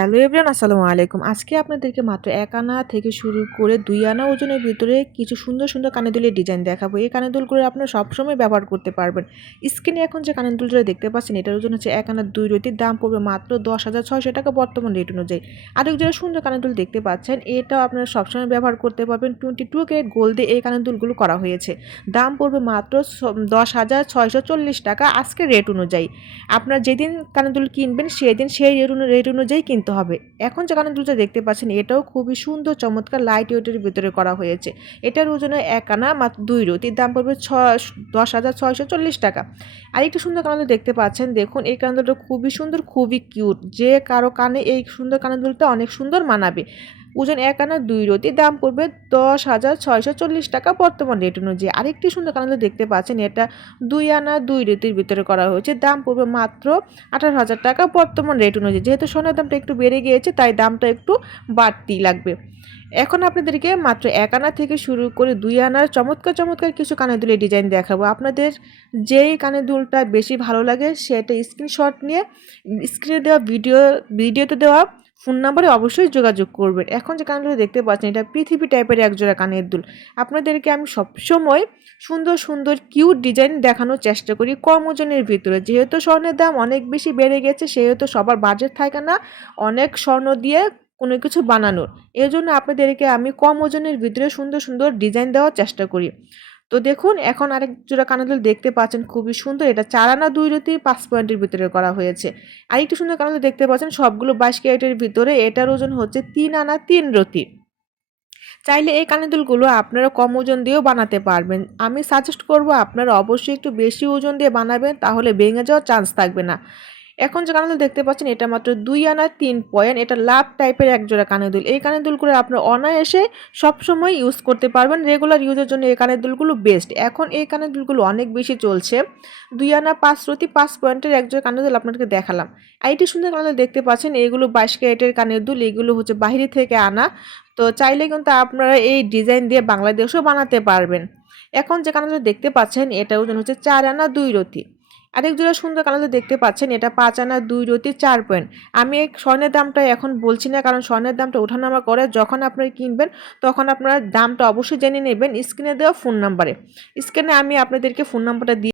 Hello everyone আসসালামু আলাইকুম। আজকে আপনাদেরকে মাত্র এক আনা থেকে শুরু করে দুই আনা ওজনের ভিতরে কিছু সুন্দর সুন্দর কানের দুলের ডিজাইন দেখাবো। এই কানের দুলগুলো আপনারা সবসময় ব্যবহার করতে পারবেন। স্ক্রিনে এখন যে কানের দুলগুলো দেখতে পাচ্ছেন, এটার ওজন হচ্ছে এক আনা দুই রতির, দাম পড়বে মাত্র দশ হাজার ছয়শো টাকা বর্তমান রেট অনুযায়ী। আরেক যারা সুন্দর কানের দুল দেখতে পাচ্ছেন, এটাও আপনারা সবসময় ব্যবহার করতে পারবেন। টোয়েন্টি টু ক্যারেট গোল্ড দিয়ে এই কানের দুলগুলো করা হয়েছে। দাম পড়বে মাত্র দশ হাজার ছয়শো চল্লিশ টাকা আজকে রেট অনুযায়ী। আপনারা যেদিন কানের দুল কিনবেন, সেদিন সেই রেট রেট অনুযায়ী কিনতে হবে। এখন যে কানের দেখতে পাচ্ছেন, এটাও খুবই সুন্দর, চমৎকার লাইট ওয়েটের ভিতরে করা হয়েছে। এটার ওজনে এক আনা মাত্র দুই রতির দাম পড়বে ছ দশ হাজার ছয়শো চল্লিশ টাকা। আর একটু সুন্দর কানের দেখতে পাচ্ছেন, দেখুন, এই কানের খুবই সুন্দর, খুবই কিউট যে কারও কানে এই সুন্দর কানের অনেক সুন্দর মানাবে। ওজন এক আনা দুই রতি দাম পড়বে দশ হাজার ছয়শো চল্লিশ টাকা বর্তমান রেট অনুযায়ী। আরেকটি সুন্দর কানের দুল দেখতে পাচ্ছেন, এটা দুই আনা দুই রতির ভিতরে করা হয়েছে। দাম পড়বে মাত্র আঠারো হাজার টাকা বর্তমান রেট অনুযায়ী। যেহেতু সোনার দামটা একটু বেড়ে গিয়েছে, তাই দামটা একটু বাড়তি লাগবে। এখন আপনাদেরকে মাত্র এক আনা থেকে শুরু করে দুই আনার চমৎকার চমৎকার কিছু কানের দুলের ডিজাইন দেখাবো। আপনাদের যেই কানের দুলটা বেশি ভালো লাগে, সেটা স্ক্রিনশট নিয়ে স্ক্রিনে দেওয়া ভিডিও ভিডিওতে দেওয়া ফোন নাম্বারে অবশ্যই যোগাযোগ করবেন। এখন যে কানের দুল দেখতে পাচ্ছেন, এটা পৃথিবী টাইপের একজোড়া কানের দুল। আপনাদেরকে আমি সবসময় সুন্দর সুন্দর কিউট ডিজাইন দেখানোর চেষ্টা করি কম ওজনের ভিতরে। যেহেতু স্বর্ণের দাম অনেক বেশি বেড়ে গেছে, সেহেতু সবার বাজেট থাকে না অনেক স্বর্ণ দিয়ে কোনো কিছু বানানোর। এই জন্য আপনাদেরকে আমি কম ওজনের ভিতরে সুন্দর সুন্দর ডিজাইন দেওয়ার চেষ্টা করি। তো দেখুন, এখন আরেক জোড়া কানাদুল দেখতে পাচ্ছেন, খুবই সুন্দর। এটা চার আনা দুই রতি পাঁচ পয়েন্টের ভিতরে করা হয়েছে। আর একটু সুন্দর কানাদুল দেখতে পাচ্ছেন, সবগুলো বাইশ ক্যারেটের ভিতরে। এটার ওজন হচ্ছে তিন আনা তিন রতি। চাইলে এই কানের দুলগুলো আপনারা কম ওজন দিয়েও বানাতে পারবেন। আমি সাজেস্ট করব, আপনারা অবশ্যই একটু বেশি ওজন দিয়ে বানাবেন, তাহলে ভেঙে যাওয়ার চান্স থাকবে না। এখন যে কানের দুল দেখতে পাচ্ছেন, এটা মাত্র দুই আনা তিন পয়েন্ট এটা লাভ টাইপের এক জোড়া কানের দুল এই কানের দুলগুলো আপনার অনায়াসে সবসময় ইউজ করতে পারবেন। রেগুলার ইউজের জন্য এই কানের দুলগুলো বেস্ট এখন এই কানের দুলগুলো অনেক বেশি চলছে। দুই আনা পাঁচ রতি পাঁচ পয়েন্টের এক জোড়া কানের দুল আপনাদেরকে দেখালাম। আইটি সুন্দর কানের দুল দেখতে পাচ্ছেন। এইগুলো বাইশ ক্যারেটের কানের দুল এগুলো হচ্ছে বাইরে থেকে আনা। তো চাইলে কিন্তু আপনারা এই ডিজাইন দিয়ে বাংলাদেশও বানাতে পারবেন। এখন যে কানালটা দেখতে পাচ্ছেন এটা ওজন হচ্ছে চার আনা দুই রতি। আরেক জোড়া সুন্দর কানালটা দেখতে পাচ্ছেন, এটা পাঁচ আনা দুই রতি চার পয়েন্ট আমি এই স্বর্ণের দামটা এখন বলছি না, কারণ স্বর্ণের দামটা ওঠানামা করে যখন আপনারা কিনবেন, তখন আপনারা দামটা অবশ্যই জেনে নেবেন স্ক্রিনে দেওয়া ফোন নাম্বারে স্ক্রিনে আমি আপনাদেরকে ফোন নাম্বারটা দিয়ে